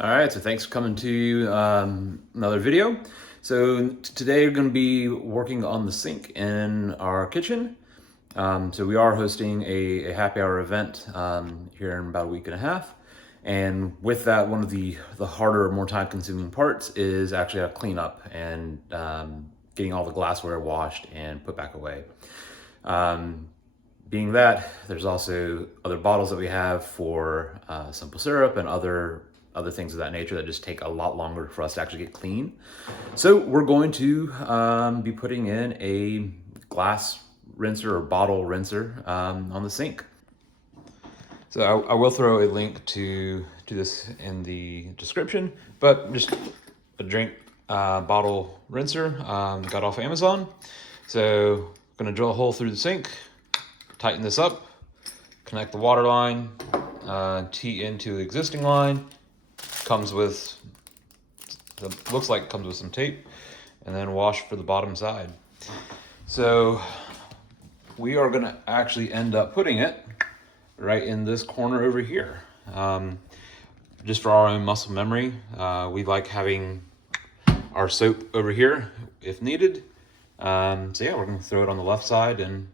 All right, so thanks for coming to another video. So today we're going to be working on the sink in our kitchen. So we are hosting a happy hour event here in about a week and a half. And with that, one of the harder, more time-consuming parts is actually a cleanup and getting all the glassware washed and put back away. Being that, there's also other bottles that we have for simple syrup and other things of that nature that just take a lot longer for us to actually get clean. So we're going to be putting in a glass rinser or bottle rinser on the sink. So I will throw a link to this in the description, but just a drink bottle rinser got off Amazon. So I'm gonna drill a hole through the sink, tighten this up, connect the water line, tee into the existing line. Comes with, looks like it comes with some tape, and then wash for the bottom side. So we are gonna actually end up putting it right in this corner over here. Just for our own muscle memory, we like having our soap over here if needed. So yeah, we're gonna throw it on the left side, and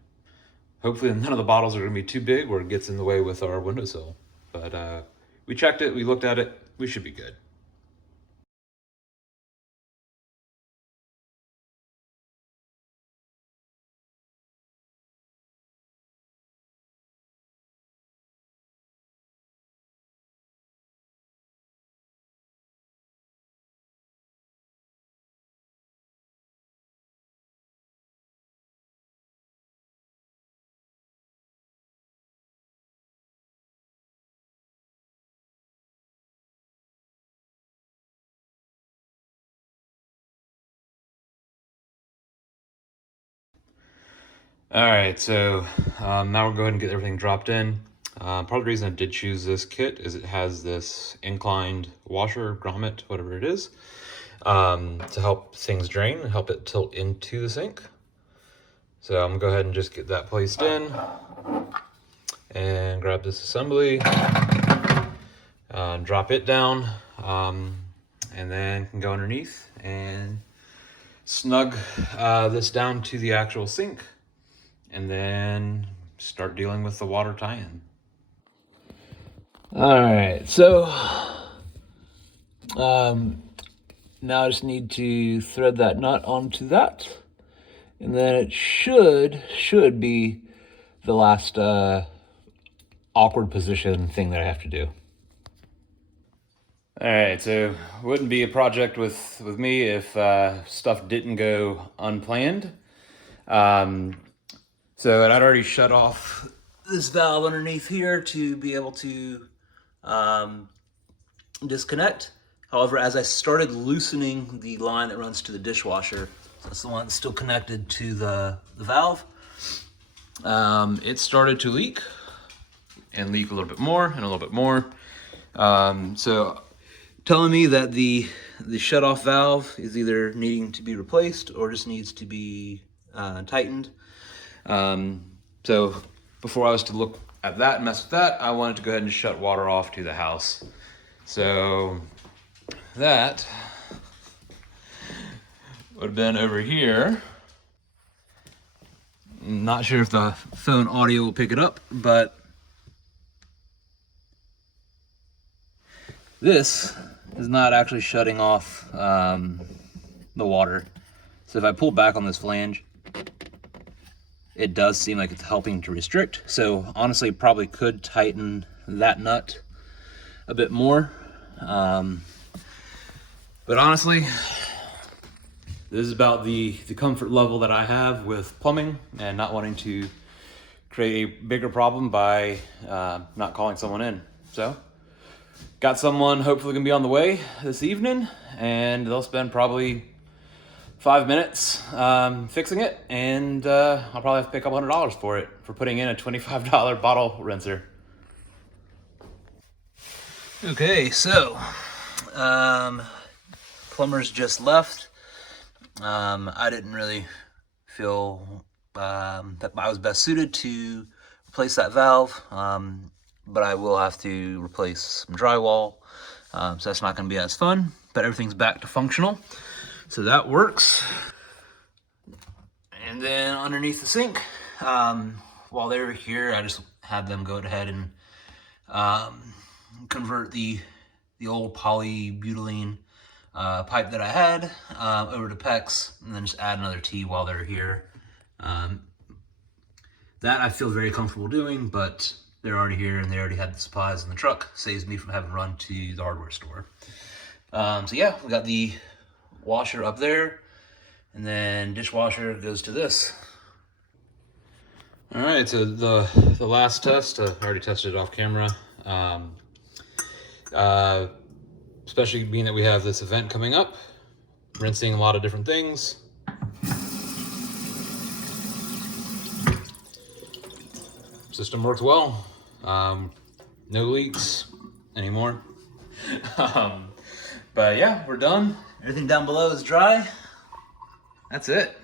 hopefully none of the bottles are gonna be too big where it gets in the way with our windowsill. But we checked it, we looked at it, we should be good. All right, so now we'll go ahead and get everything dropped in. Part of the reason I did choose this kit is it has this inclined washer, grommet, whatever it is, to help things drain and help it tilt into the sink. So I'm gonna go ahead and just get that placed in and grab this assembly, drop it down, and then can go underneath and snug this down to the actual sink, and then start dealing with the water tie-in. All right, so now I just need to thread that nut onto that, and then it should be the last awkward position thing that I have to do. All right, so it wouldn't be a project with me if stuff didn't go unplanned. So I'd already shut off this valve underneath here to be able to disconnect. However, as I started loosening the line that runs to the dishwasher, that's the one that's still connected to the valve, it started to leak and leak a little bit more and a little bit more. So telling me that the shutoff valve is either needing to be replaced or just needs to be tightened. So before I was to look at that and mess with that, I wanted to go ahead and shut water off to the house. So that would have been over here. Not sure if the phone audio will pick it up, but this is not actually shutting off the water. So if I pull back on this flange, it does seem like it's helping to restrict. So honestly, probably could tighten that nut a bit more. But honestly, this is about the comfort level that I have with plumbing and not wanting to create a bigger problem by not calling someone in. So got someone hopefully gonna be on the way this evening, and they'll spend probably 5 minutes fixing it, and I'll probably have to pay $200 for it, for putting in a $25 bottle rinser. Okay, so plumber's just left. I didn't really feel that I was best suited to replace that valve, but I will have to replace some drywall So that's not gonna be as fun, but everything's back to functional. So that works. And then underneath the sink, while they were here, I just had them go ahead and convert the old polybutylene pipe that I had over to PEX, and then just add another T while they're here. That I feel very comfortable doing, but they're already here and they already had the supplies in the truck. Saves me from having to run to the hardware store. So yeah, we got the washer up there, and then dishwasher goes to this. All right, so the last test, I already tested it off camera. Especially being that we have this event coming up, rinsing a lot of different things. System works well. No leaks anymore. But yeah, we're done. Everything down below is dry. That's it.